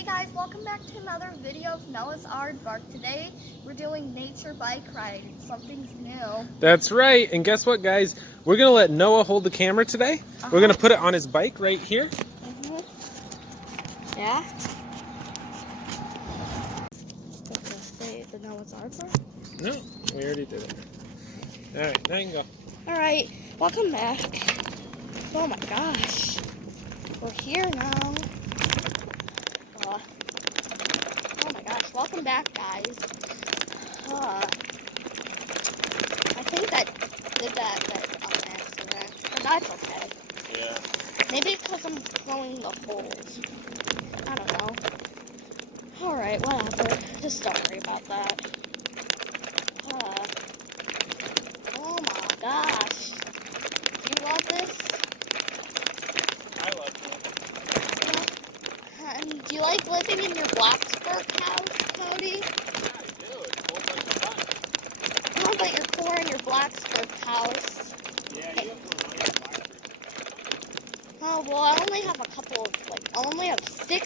Hey guys, welcome back to another video of Noah's Aardvark. Today we're doing nature bike ride. Something's new. That's right, and guess what, guys? We're gonna let Noah hold the camera today. We're gonna put it on his bike right here. Yeah. Say the Noah's Aardvark? No, we already did it. All right, now you can go. All right, welcome back. Oh my gosh, we're here now. Oh my gosh, welcome back, guys. I think I did that on accident, but that's okay. Yeah. Maybe because I'm throwing the holes. I don't know. Alright, whatever. Just don't worry about that. Oh my gosh. Do you love this? I love it. And do you like living in your Blacksburg house, Cody? Yeah, I do. It's a whole bunch of fun. How about your core in your Blacksburg house? Yeah, you have one on your Blacksburg. Oh, well, I only have a couple of, I only have $6.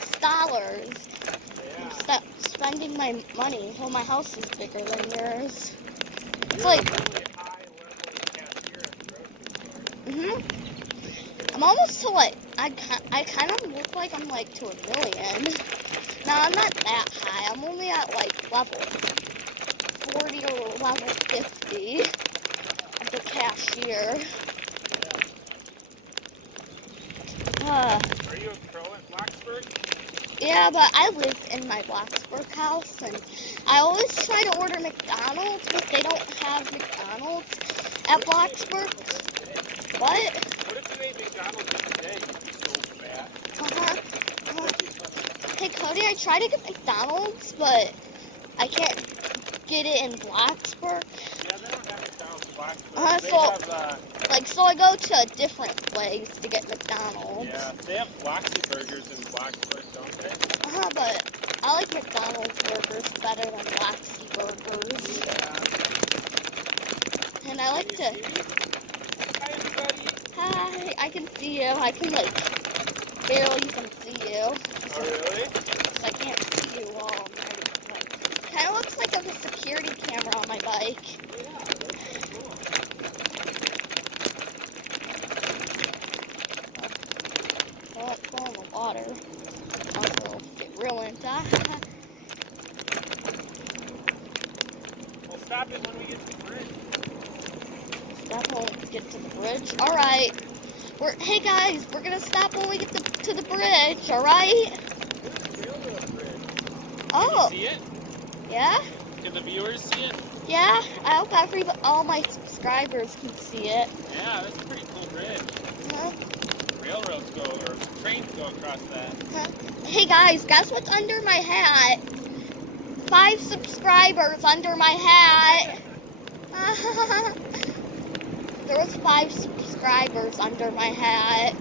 Yeah. I'm spending my money. Well, my house is bigger than yours. It's You're like, really high-level cashier at the grocery store. I'm almost to I kind of look like I'm like to $1 million. No, I'm not that high. I'm only at like level 40 or level 50 of the cashier. Are you a pro at Blacksburg? Yeah, but I live in my Blacksburg house, and I always try to order McDonald's, but they don't have McDonald's at Blacksburg. What? What if you ate McDonald's today? You'd be so fat. Hey, Cody, I try to get McDonald's, but I can't get it in Blacksburg. Yeah, they don't have McDonald's in Blacksburg. So I go to different place to get McDonald's. Yeah, they have Blacksy burgers in Blacksburg, don't they? But I like McDonald's burgers better than Blacksy burgers. Yeah. And I like to... Hi, everybody. Hi, I can see you. I can, barely even see you. Oh, really? I can't see you all night. Kind of looks like I have a security camera on my bike. Yeah, that's pretty cool. Well, let's go in the water. Also, get ruined. We'll stop it when we get to the bridge. Stop when we get to the bridge. All right. Hey guys, we're gonna stop when we get to the bridge. All right. This is a railroad bridge. Oh. Can you see it? Yeah. Can the viewers see it? Yeah. I hope all my subscribers can see it. Yeah, that's a pretty cool bridge. Railroads go, or trains go across that. Hey guys, guess what's under my hat? 5 subscribers under my hat. There was 5 subscribers under my hat.